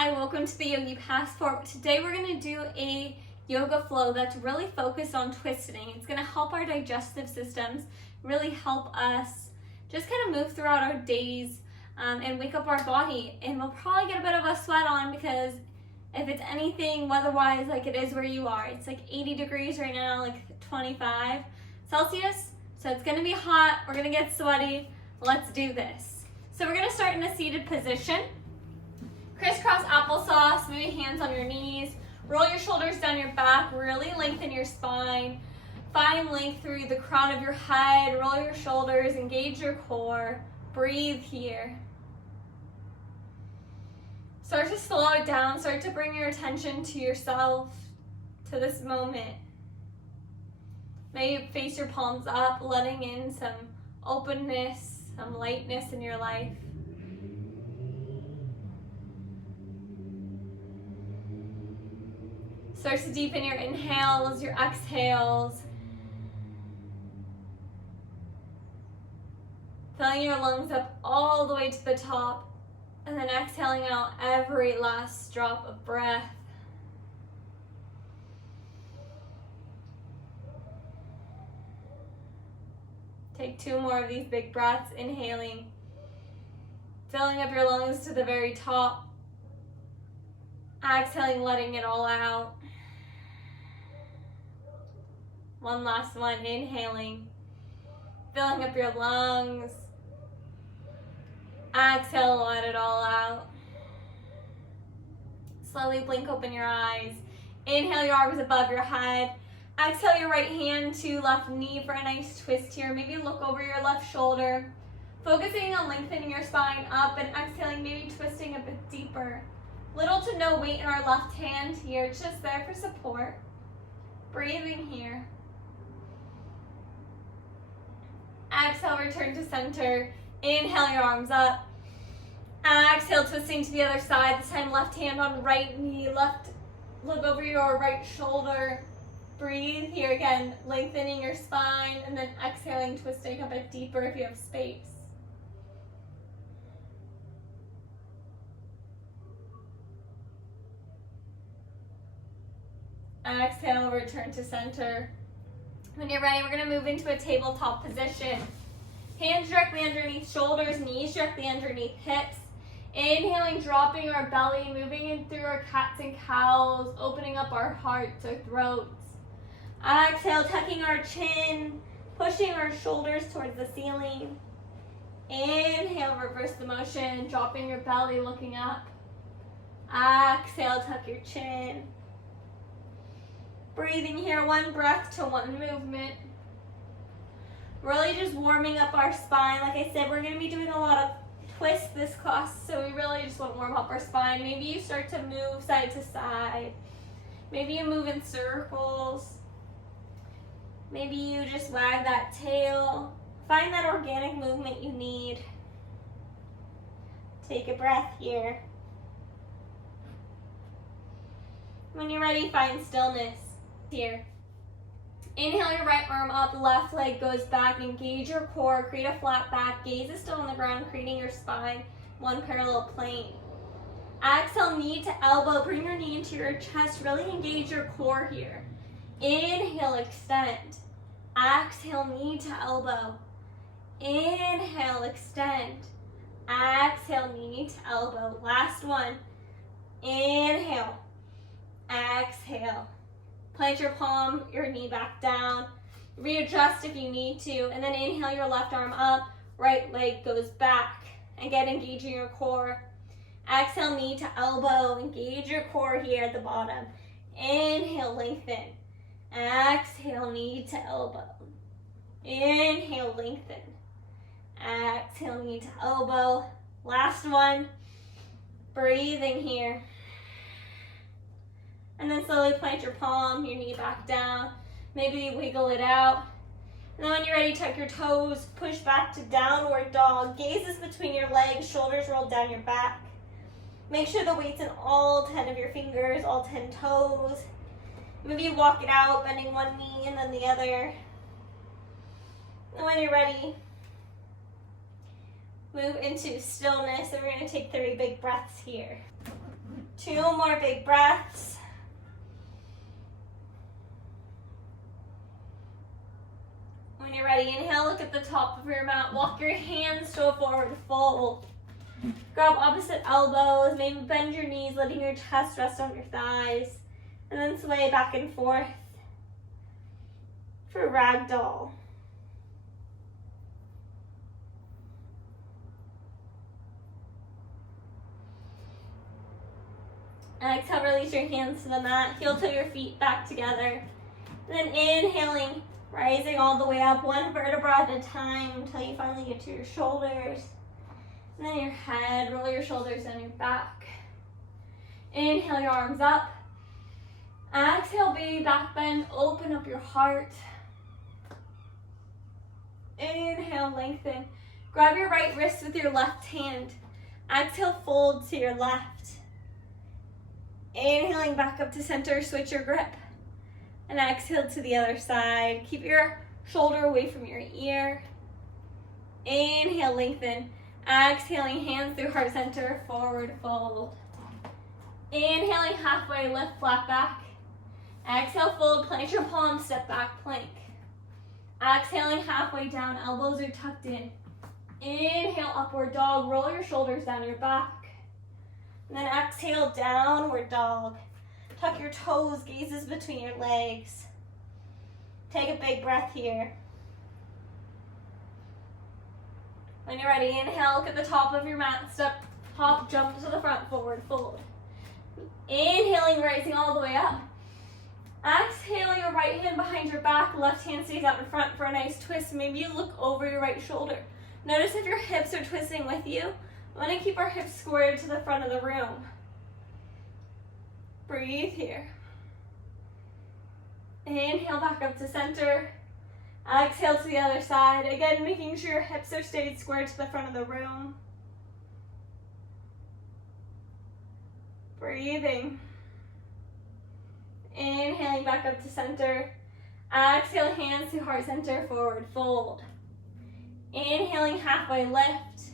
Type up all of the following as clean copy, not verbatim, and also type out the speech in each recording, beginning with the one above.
Hi, welcome to the Yogi Passport. Today we're going to do a yoga flow that's really focused on twisting. It's going to help our digestive systems, really help us just kind of move throughout our days and wake up our body. And we'll probably get a bit of a sweat on because if it's anything weather-wise like it is where you are, it's like 80 degrees right now, like 25 Celsius. So it's going to be hot. We're going to get sweaty. Let's do this. So we're going to start in a seated position. Crisscross applesauce, move your hands on your knees, roll your shoulders down your back, really lengthen your spine, find length through the crown of your head, roll your shoulders, engage your core, breathe here. Start to slow it down, start to bring your attention to yourself, to this moment. Maybe face your palms up, letting in some openness, some lightness in your life. Start to deepen your inhales, your exhales. Filling your lungs up all the way to the top, and then exhaling out every last drop of breath. Take 2 more of these big breaths, inhaling, filling up your lungs to the very top. Exhaling, letting it all out. One last one, inhaling, filling up your lungs. Exhale, let it all out. Slowly blink open your eyes. Inhale your arms above your head. Exhale your right hand to left knee for a nice twist here. Maybe look over your left shoulder. Focusing on lengthening your spine up and exhaling, maybe twisting a bit deeper. Little to no weight in our left hand here. It's just there for support. Breathing here. Exhale, return to center. Inhale your arms up. Exhale, twisting to the other side. This time left hand on right knee. Look over your right shoulder. Breathe here again, lengthening your spine, and then exhaling, twisting a bit deeper if you have space. Exhale, return to center. When you're ready, we're going to move into a tabletop position. Hands directly underneath shoulders, knees directly underneath hips. Inhaling, dropping our belly, moving in through our cats and cows, opening up our hearts, our throats. Exhale, tucking our chin, pushing our shoulders towards the ceiling. Inhale, reverse the motion, dropping your belly, looking up. Exhale, tuck your chin. Breathing here, one breath to one movement. Really just warming up our spine. Like I said, we're going to be doing a lot of twists this class, so we really just want to warm up our spine. Maybe you start to move side to side. Maybe you move in circles. Maybe you just wag that tail. Find that organic movement you need. Take a breath here. When you're ready, find stillness. Here. Inhale your right arm up, left leg goes back, engage your core, create a flat back, gaze is still on the ground, creating your spine, one parallel plane. Exhale, knee to elbow, bring your knee into your chest, really engage your core here. Inhale, extend. Exhale, knee to elbow. Inhale, extend. Exhale, knee to elbow. Last one. Inhale. Exhale. Plant your palm, your knee back down. Readjust if you need to. And then inhale your left arm up. Right leg goes back. Again, engaging your core. Exhale, knee to elbow. Engage your core here at the bottom. Inhale, lengthen. Exhale, knee to elbow. Inhale, lengthen. Exhale, knee to elbow. Last one. Breathing here. And then slowly plant your palm, your knee back down. Maybe wiggle it out. And then when you're ready, tuck your toes, push back to downward dog. Gaze is between your legs, shoulders rolled down your back. Make sure the weight's in all 10 of your fingers, all 10 toes. Maybe you walk it out, bending one knee and then the other. And when you're ready, move into stillness, and we're going to take 3 big breaths here. 2 more big breaths. When you're ready, inhale, look at the top of your mat. Walk your hands to a forward fold. Grab opposite elbows, maybe bend your knees, letting your chest rest on your thighs. And then sway back and forth for ragdoll. And exhale, release your hands to the mat. Heel toe your feet back together. And then inhaling, rising all the way up, 1 vertebra at a time until you finally get to your shoulders. And then your head, roll your shoulders down your back. Inhale your arms up. Exhale, baby back bend, open up your heart. Inhale, lengthen. Grab your right wrist with your left hand. Exhale, fold to your left. Inhaling back up to center, switch your grip. And exhale to the other side. Keep your shoulder away from your ear. Inhale, lengthen. Exhaling, hands through heart center, forward fold. Inhaling, halfway lift, flat back. Exhale, fold, plant your palms, step back, plank. Exhaling, halfway down, elbows are tucked in. Inhale, upward dog, roll your shoulders down your back. And then exhale, downward dog. Tuck your toes, gazes between your legs. Take a big breath here. When you're ready, inhale, look at the top of your mat, step, hop, jump to the front, forward fold. Inhaling, rising all the way up. Exhale, your right hand behind your back, left hand stays out in front for a nice twist. Maybe you look over your right shoulder. Notice if your hips are twisting with you. We want to keep our hips squared to the front of the room. Breathe here. Inhale back up to center. Exhale to the other side. Again, making sure your hips are stayed squared to the front of the room. Breathing. Inhaling back up to center. Exhale, hands to heart center, forward fold. Inhaling, halfway lift.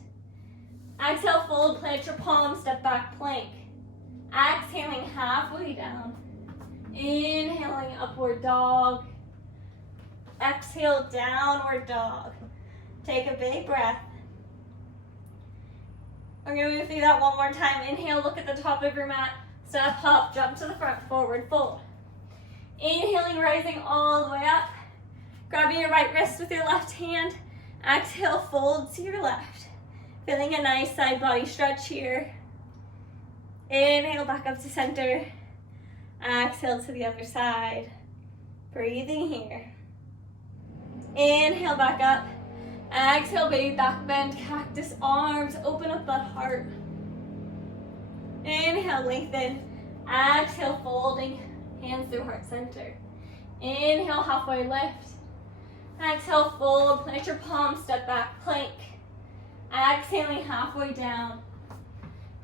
Exhale, fold, plant your palms, step back, plank. Exhaling, halfway down. Inhaling, upward dog. Exhale, downward dog. Take a big breath. We're going to move through that one more time. Inhale, look at the top of your mat. Step, hop, jump to the front, forward fold. Inhaling, rising all the way up. Grabbing your right wrist with your left hand. Exhale, fold to your left. Feeling a nice side body stretch here. Inhale, back up to center. Exhale to the other side. Breathing here. Inhale, back up. Exhale, baby back bend, cactus arms, open up that heart. Inhale, lengthen. Exhale, folding, hands through heart center. Inhale, halfway lift. Exhale, fold, plant your palms, step back, plank. Exhaling, halfway down.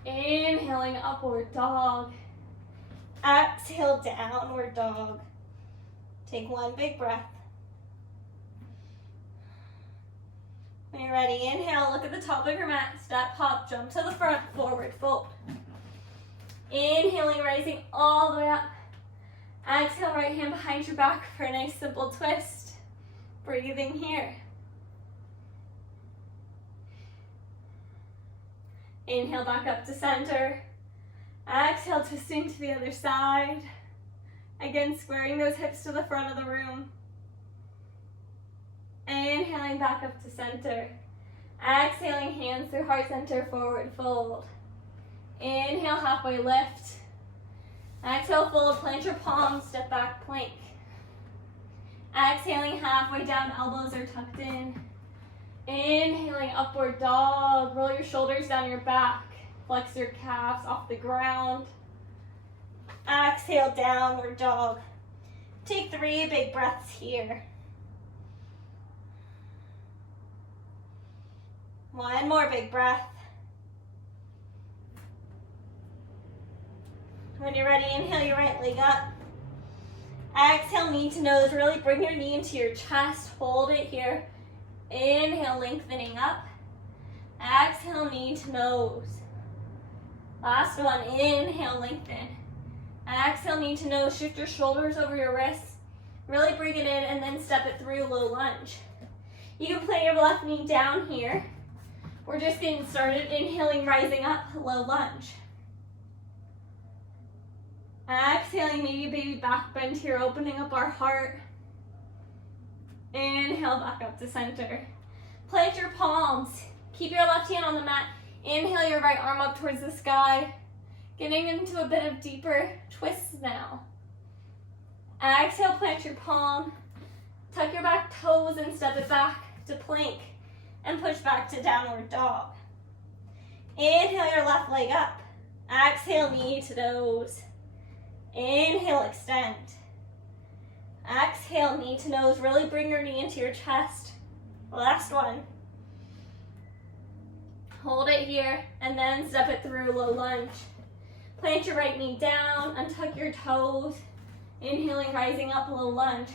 Inhaling, upward dog. Exhale, downward dog. Take one big breath. When you're ready, inhale, look at the top of your mat, step, hop, jump to the front, forward fold. Inhaling, rising all the way up. Exhale, right hand behind your back for a nice simple twist. Breathing here. Inhale, back up to center. Exhale, twisting to the other side. Again, squaring those hips to the front of the room. Inhaling back up to center. Exhaling, hands through heart center, forward fold. Inhale, halfway lift. Exhale, fold, plant your palms, step back, plank. Exhaling, halfway down, elbows are tucked in. Inhaling, upward dog. Roll your shoulders down your back. Flex your calves off the ground. Exhale, downward dog. Take 3 big breaths here. One more big breath. When you're ready, inhale your right leg up. Exhale, knee to nose. Really bring your knee into your chest. Hold it here. Inhale, lengthening up. Exhale, knee to nose. Last one, inhale, lengthen. Exhale, knee to nose, shift your shoulders over your wrists. Really bring it in and then step it through, low lunge. You can plant your left knee down here. We're just getting started, inhaling, rising up, low lunge. Exhaling, maybe baby back bend here, opening up our heart. Inhale, back up to center. Plant your palms. Keep your left hand on the mat. Inhale your right arm up towards the sky. Getting into a bit of deeper twists now. Exhale, plant your palm. Tuck your back toes and step it back to plank. And push back to downward dog. Inhale your left leg up. Exhale, knee to nose. Inhale, extend. Exhale, knee to nose. Really bring your knee into your chest. Last one. Hold it here and then step it through, low lunge. Plant your right knee down, untuck your toes. Inhaling, rising up, low lunge.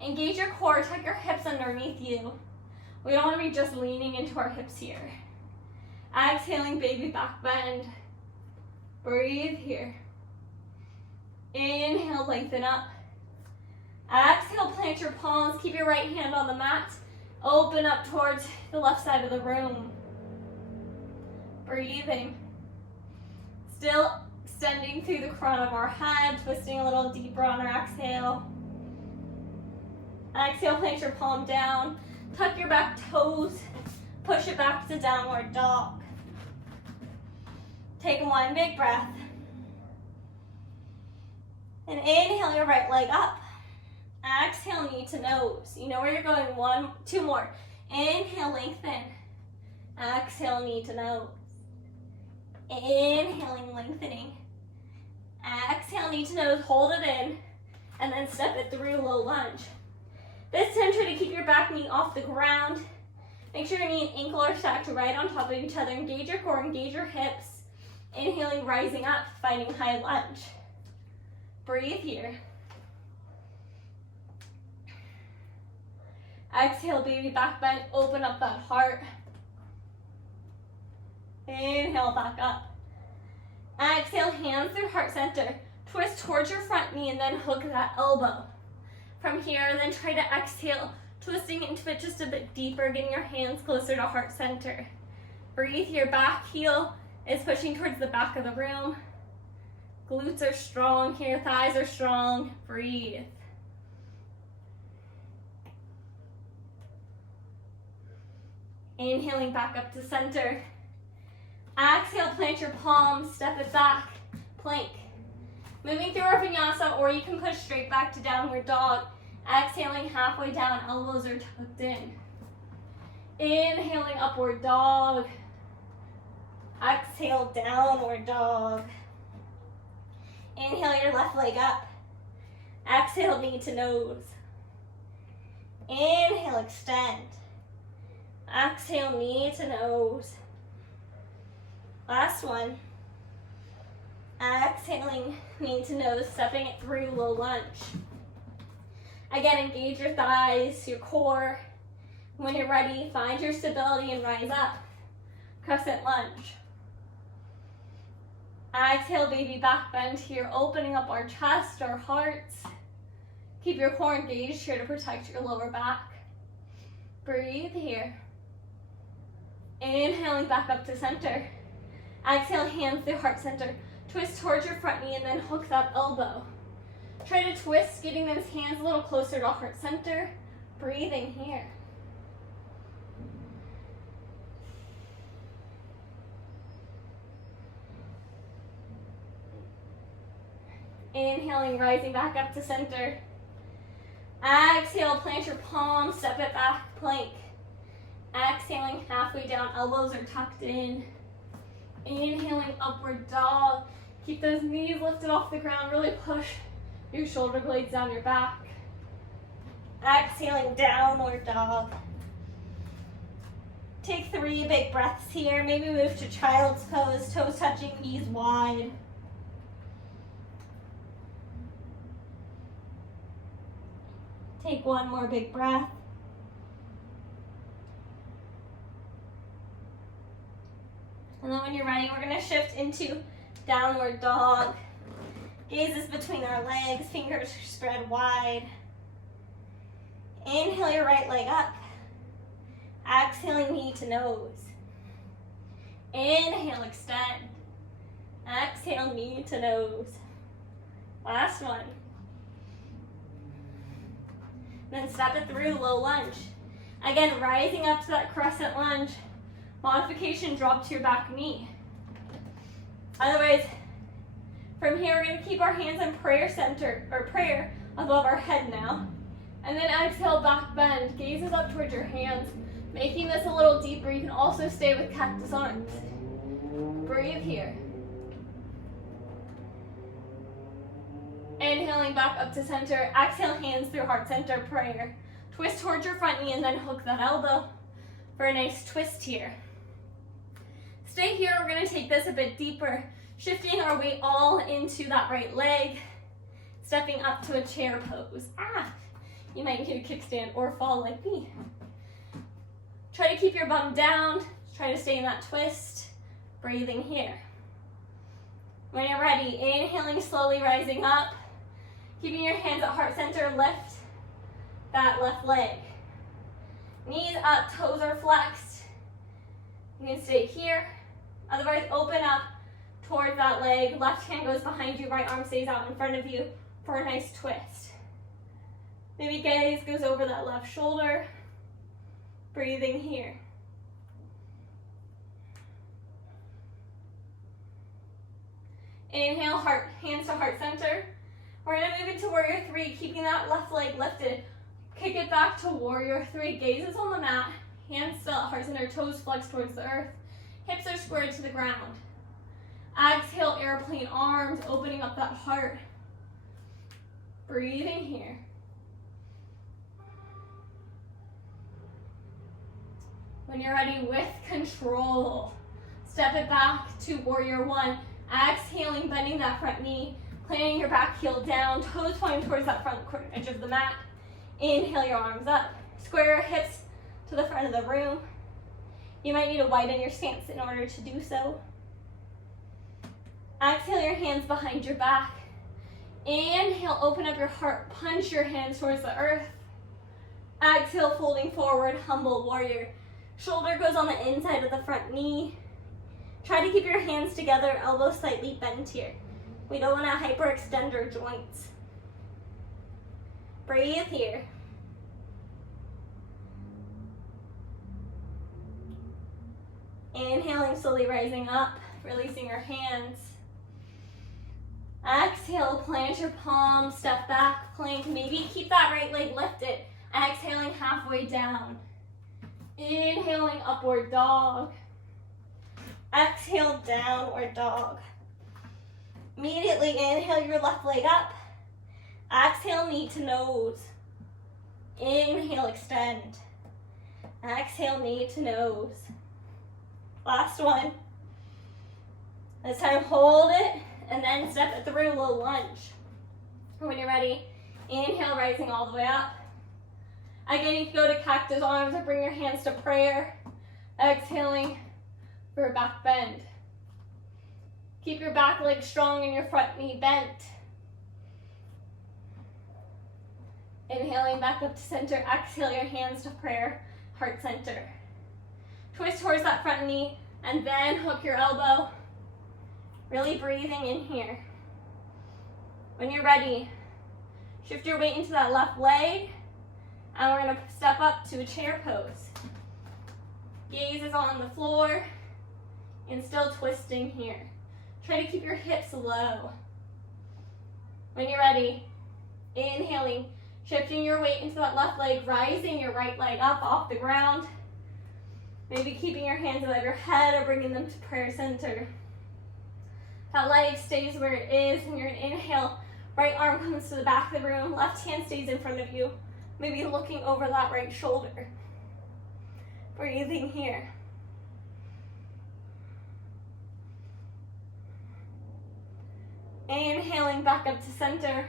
Engage your core, tuck your hips underneath you. We don't want to be just leaning into our hips here. Exhaling, baby back bend. Breathe here. Inhale, lengthen up. Exhale, plant your palms. Keep your right hand on the mat. Open up towards the left side of the room. Breathing. Still extending through the crown of our head, twisting a little deeper on our exhale. Exhale, plant your palm down. Tuck your back toes. Push it back to downward dog. Take one big breath. And inhale your right leg up. Exhale, knee to nose. You know where you're going. One, two more. Inhale, lengthen. Exhale, knee to nose. Inhaling, lengthening. Exhale, knee to nose. Hold it in. And then step it through, low lunge. This time, try to keep your back knee off the ground. Make sure your knee and ankle are stacked right on top of each other. Engage your core, engage your hips. Inhaling, rising up, finding high lunge. Breathe here. Exhale, baby back bend, open up that heart. Inhale, back up. Exhale, hands through heart center. Twist towards your front knee and then hook that elbow. From here, and then try to exhale, twisting into it just a bit deeper, getting your hands closer to heart center. Breathe, your back heel is pushing towards the back of the room. Glutes are strong here, thighs are strong. Breathe. Inhaling back up to center. Exhale, plant your palms, step it back, plank. Moving through our vinyasa, or you can push straight back to downward dog. Exhaling halfway down, elbows are tucked in. Inhaling, upward dog. Exhale, downward dog. Inhale your left leg up. Exhale, knee to nose. Inhale, extend. Exhale, knee to nose. Last one. Exhaling, knee to nose, stepping it through, low lunge. Again, engage your thighs, your core. When you're ready, find your stability and rise up. Crescent lunge. Exhale, baby back bend here, opening up our chest, our hearts. Keep your core engaged here to protect your lower back. Breathe here. Inhaling back up to center. Exhale, hands through heart center. Twist towards your front knee and then hook that elbow. Try to twist, getting those hands a little closer to heart center. Breathing here. Inhaling, rising back up to center. Exhale, plant your palms, step it back, plank. Exhaling, halfway down, elbows are tucked in. Inhaling, upward dog. Keep those knees lifted off the ground, really push your shoulder blades down your back. Exhaling, downward dog. Take 3 big breaths here. Maybe move to child's pose, toes touching, knees wide. Take 1 more big breath. And then when you're ready, we're gonna shift into downward dog. Gazes between our legs, fingers spread wide. Inhale your right leg up. Exhaling knee to nose. Inhale, extend. Exhale, knee to nose. Last one. Then step it through, low lunge. Again, rising up to that crescent lunge. Modification, drop to your back knee. Otherwise, from here, we're gonna keep our hands in prayer center, or prayer above our head now. And then exhale, back bend. Gazes up towards your hands. Making this a little deeper. You can also stay with cactus arms. Breathe here. Inhaling back up to center. Exhale, hands through heart center prayer. Twist towards your front knee and then hook that elbow for a nice twist here. Stay here. We're going to take this a bit deeper. Shifting our weight all into that right leg. Stepping up to a chair pose. You might need a kickstand or fall like me. Try to keep your bum down. Try to stay in that twist. Breathing here. When you're ready, inhaling, slowly rising up. Keeping your hands at heart center, lift that left leg. Knees up, toes are flexed. You can stay here. Otherwise, open up towards that leg. Left hand goes behind you, right arm stays out in front of you for a nice twist. Maybe gaze goes over that left shoulder. Breathing here. Inhale, heart, hands to heart center. We're going to move into warrior three, keeping that left leg lifted. Kick it back to warrior three. Gazes on the mat. Hands still at heart center, toes flexed towards the earth. Hips are squared to the ground. Exhale, airplane arms, opening up that heart. Breathing here. When you're ready, with control, step it back to warrior one. Exhaling, bending that front knee, planting your back heel down, toes pointing towards that front edge of the mat. Inhale your arms up. Square your hips to the front of the room. You might need to widen your stance in order to do so. Exhale your hands behind your back. Inhale, open up your heart, punch your hands towards the earth. Exhale, folding forward, humble warrior. Shoulder goes on the inside of the front knee. Try to keep your hands together, elbows slightly bent here. We don't want to hyperextend our joints. Breathe here. Inhaling, slowly rising up, releasing your hands. Exhale, plant your palms, step back, plank. Maybe keep that right leg lifted. Exhaling halfway down. Inhaling, upward dog. Exhale, downward dog. Immediately inhale your left leg up. Exhale, knee to nose. Inhale, extend. Exhale, knee to nose. Last one. This time hold it and then step it through, low lunge. When you're ready, inhale, rising all the way up. Again, you can go to cactus arms or bring your hands to prayer. Exhaling for a back bend. Keep your back leg strong and your front knee bent. Inhaling back up to center. Exhale your hands to prayer, heart center. Twist towards that front knee and then hook your elbow. Really breathing in here. When you're ready, shift your weight into that left leg and we're going to step up to a chair pose. Gaze is on the floor and still twisting here. Try to keep your hips low. When you're ready, inhaling, shifting your weight into that left leg, rising your right leg up off the ground. Maybe keeping your hands above your head or bringing them to prayer center. That leg stays where it is and you're going to inhale. Right arm comes to the back of the room. Left hand stays in front of you. Maybe looking over that right shoulder. Breathing here. Inhaling back up to center.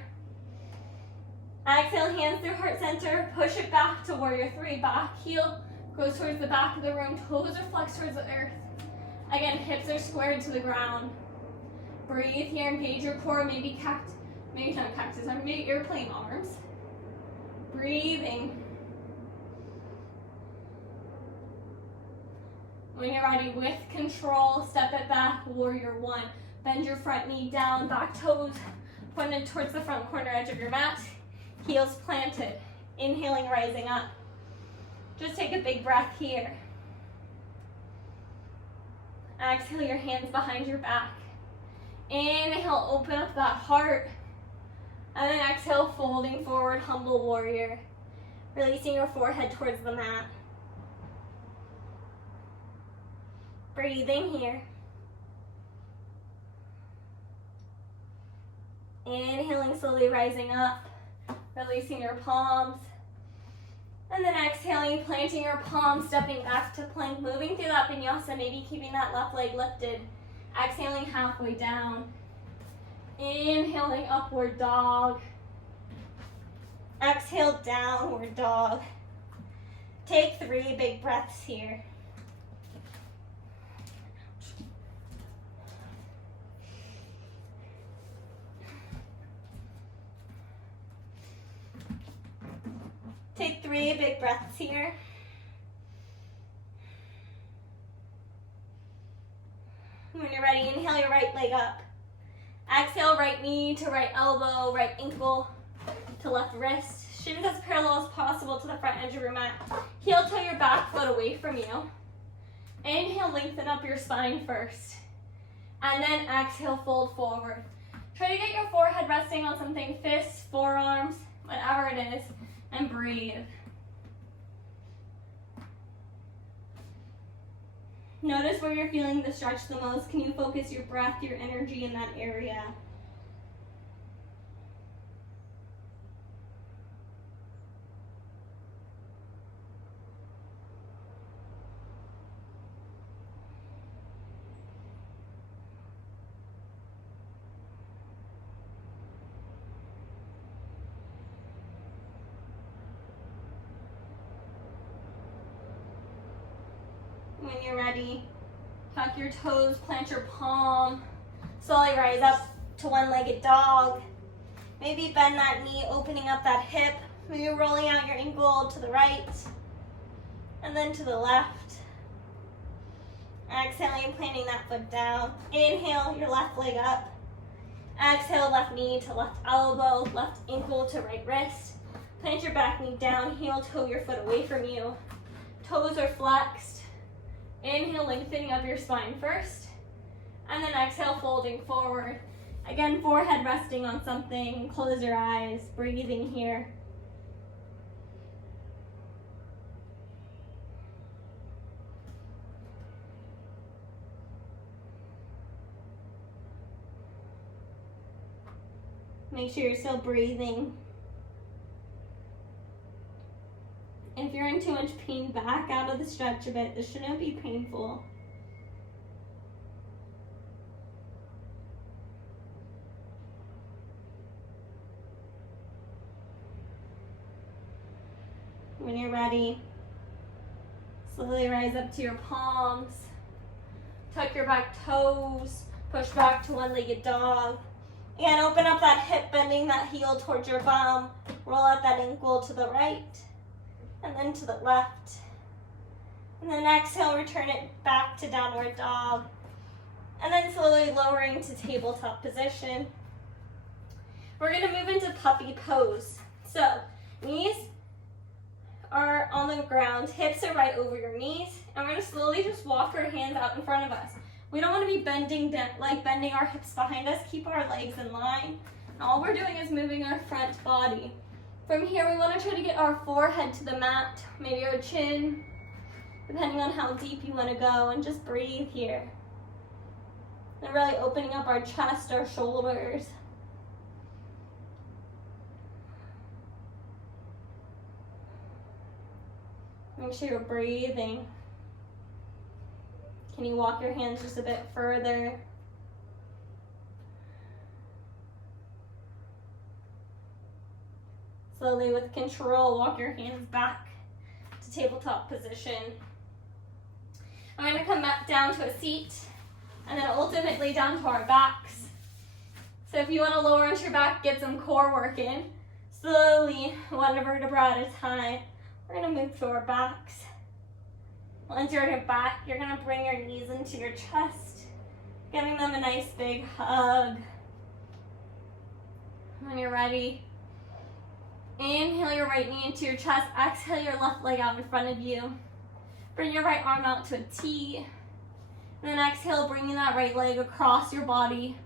Exhale, hands through heart center. Push it back to warrior three. Back heel goes towards the back of the room. Toes are flexed towards the earth. Again, hips are squared to the ground. Breathe here, engage your core, maybe not cactus, or maybe airplane arms. Breathing. When you're ready, with control, step it back, warrior one. Bend your front knee down, back toes pointed towards the front corner edge of your mat. Heels planted. Inhaling, rising up. Just take a big breath here. Exhale your hands behind your back. Inhale, open up that heart. And then exhale, folding forward, humble warrior. Releasing your forehead towards the mat. Breathing here. Inhaling, slowly rising up. Releasing your palms. And then exhaling, planting your palms, stepping back to plank, moving through that vinyasa, maybe keeping that left leg lifted. Exhaling halfway down. Inhaling, upward dog. Exhale, downward dog. Take 3 big breaths here. Take 3 big breaths here. When you're ready, inhale your right leg up. Exhale, right knee to right elbow, right ankle to left wrist. Shins as parallel as possible to the front edge of your mat. Heel toe your back foot away from you. Inhale, lengthen up your spine first. And then exhale, fold forward. Try to get your forehead resting on something, fists, forearms, whatever it is, and breathe. Notice where you're feeling the stretch the most. Can you focus your breath, your energy in that area? When you're ready, tuck your toes, plant your palm, slowly rise up to one-legged dog. Maybe bend that knee, opening up that hip. Maybe rolling out your ankle to the right and then to the left. Exhaling, planting that foot down. Inhale, your left leg up. Exhale, left knee to left elbow, left ankle to right wrist. Plant your back knee down, heel toe your foot away from you. Toes are flexed. Inhale, lengthening up your spine first. And then exhale, folding forward. Again, forehead resting on something. Close your eyes, breathing here. Make sure you're still breathing. If you're in too much pain, back out of the stretch a bit. This shouldn't be painful. When you're ready, slowly rise up to your palms. Tuck your back toes. Push back to one-legged dog. Again, open up that hip, bending that heel towards your bum. Roll out that ankle to the right. And then to the left. And then exhale, return it back to downward dog. And then slowly lowering to tabletop position. We're gonna move into puppy pose. So, knees are on the ground, hips are right over your knees, and we're gonna slowly just walk our hands out in front of us. We don't wanna be bending our hips behind us, keep our legs in line. And all we're doing is moving our front body. From here, we want to try to get our forehead to the mat, maybe our chin, depending on how deep you want to go, and just breathe here. And really opening up our chest, our shoulders. Make sure you're breathing. Can you walk your hands just a bit further? Slowly, with control, walk your hands back to tabletop position. We're going to come back down to a seat and then ultimately down to our backs. So if you want to lower onto your back, get some core work in. Slowly, one vertebra at a time, we're going to move to our backs. Once you're at your back, you're going to bring your knees into your chest, giving them a nice big hug. When you're ready, inhale your right knee into your chest, exhale your left leg out in front of you. Bring your right arm out to a T. And then exhale, bringing that right leg across your body.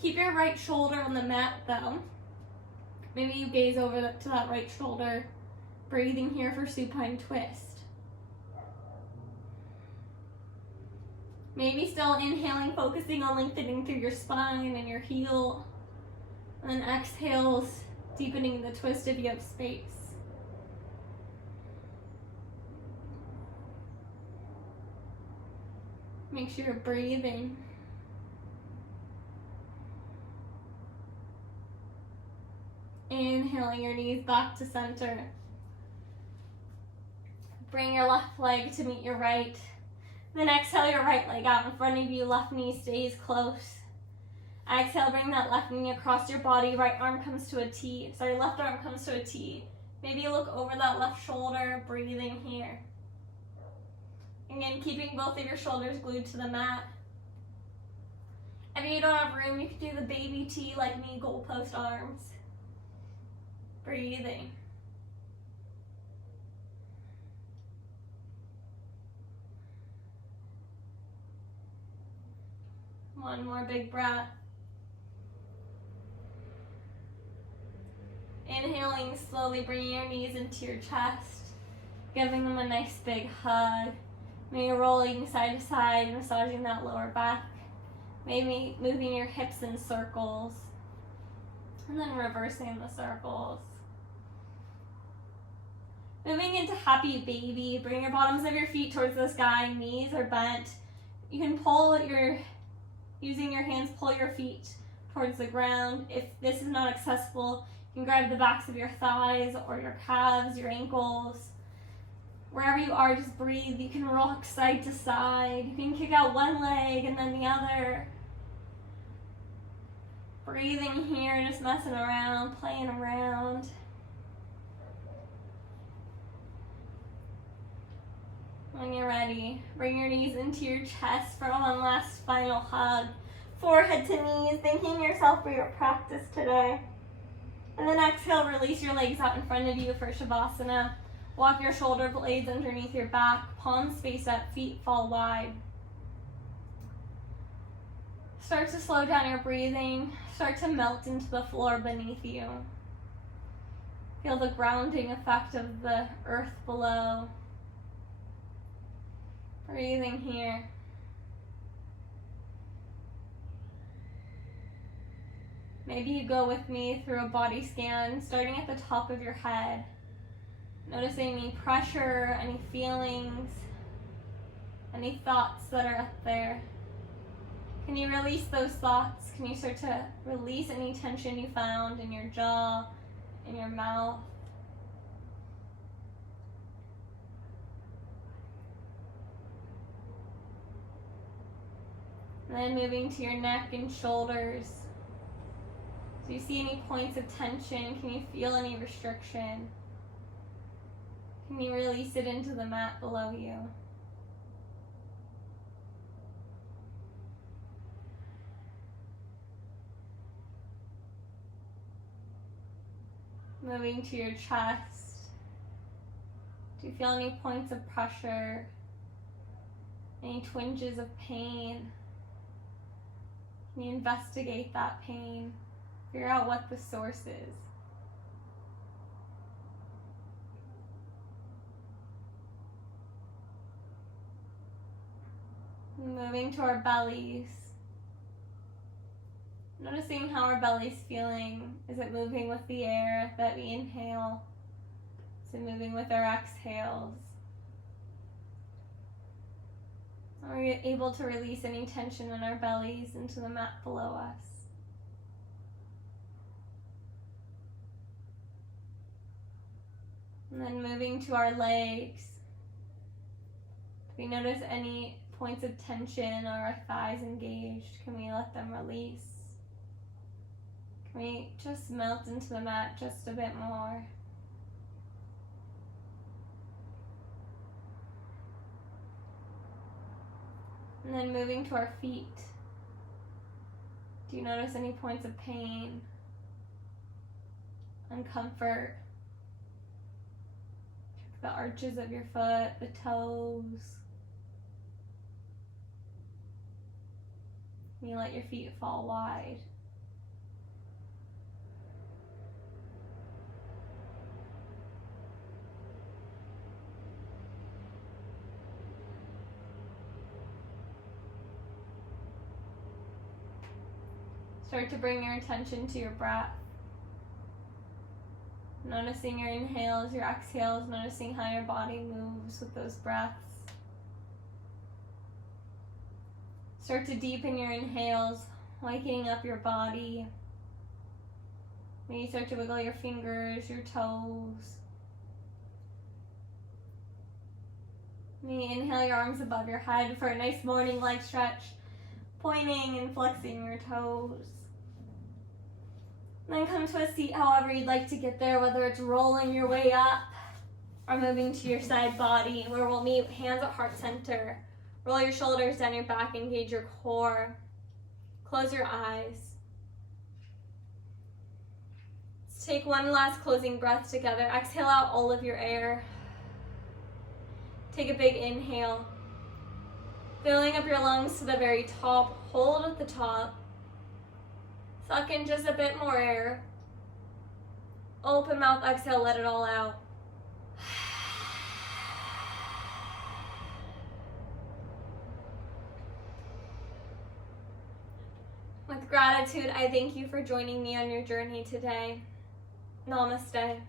Keep your right shoulder on the mat though. Maybe you gaze over to that right shoulder. Breathing here for supine twist. Maybe still inhaling, focusing on lengthening through your spine and your heel. And then exhales, deepening the twist if you have space. Make sure you're breathing. Inhaling your knees back to center. Bring your left leg to meet your right. Then exhale your right leg out in front of you. Left knee stays close. Exhale, bring that left knee across your body. Right arm comes to a T. Left arm comes to a T. Maybe look over that left shoulder, breathing here. Again, keeping both of your shoulders glued to the mat. If you don't have room, you can do the baby T like me, goalpost arms. Breathing. One more big breath. Inhaling, slowly bringing your knees into your chest, giving them a nice big hug. Maybe rolling side to side, massaging that lower back. Maybe moving your hips in circles. And then reversing the circles. Moving into happy baby. Bring your bottoms of your feet towards the sky. Knees are bent. You can using your hands, pull your feet towards the ground. If this is not accessible, you can grab the backs of your thighs or your calves, your ankles. Wherever you are, just breathe. You can rock side to side. You can kick out one leg and then the other. Breathing here, just messing around, playing around. When you're ready, bring your knees into your chest for one last final hug. Forehead to knees, thanking yourself for your practice today. And then exhale, release your legs out in front of you for Shavasana. Walk your shoulder blades underneath your back, palms face up, feet fall wide. Start to slow down your breathing. Start to melt into the floor beneath you. Feel the grounding effect of the earth below. Breathing here. Maybe you go with me through a body scan, starting at the top of your head. Noticing any pressure, any feelings, any thoughts that are up there. Can you release those thoughts? Can you start to release any tension you found in your jaw, in your mouth? And then moving to your neck and shoulders. Do you see any points of tension? Can you feel any restriction? Can you release it into the mat below you? Moving to your chest. Do you feel any points of pressure? Any twinges of pain? Can you investigate that pain? Figure out what the source is. Moving to our bellies. Noticing how our belly's feeling. Is it moving with the air that we inhale? Is it moving with our exhales? Are we able to release any tension in our bellies into the mat below us? And then moving to our legs. Do If we notice any points of tension or our thighs engaged, can we let them release? Can we just melt into the mat just a bit more? And then moving to our feet. Do you notice any points of pain, uncomfort? Check the arches of your foot, the toes. You let your feet fall wide. Start to bring your attention to your breath. Noticing your inhales, your exhales, noticing how your body moves with those breaths. Start to deepen your inhales, waking up your body. Maybe start to wiggle your fingers, your toes. Maybe inhale your arms above your head for a nice morning leg stretch, pointing and flexing your toes. Then come to a seat however you'd like to get there, whether it's rolling your way up or moving to your side body, where we'll meet hands at heart center. Roll your shoulders down your back, engage your core. Close your eyes. Let's take one last closing breath together. Exhale out all of your air. Take a big inhale. Filling up your lungs to the very top. Hold at the top. Suck in just a bit more air. Open mouth, exhale, let it all out. With gratitude, I thank you for joining me on your journey today. Namaste.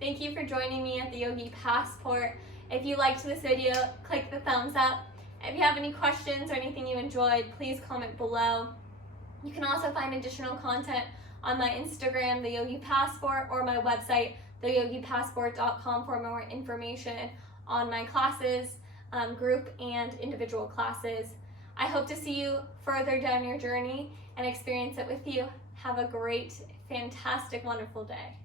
Thank you for joining me at the Yogi Passport. If you liked this video, click the thumbs up. If you have any questions or anything you enjoyed, please comment below. You can also find additional content on my Instagram, The Yogi Passport, or my website, theyogipassport.com, for more information on my classes, group and individual classes. I hope to see you further down your journey and experience it with you. Have a great, fantastic, wonderful day.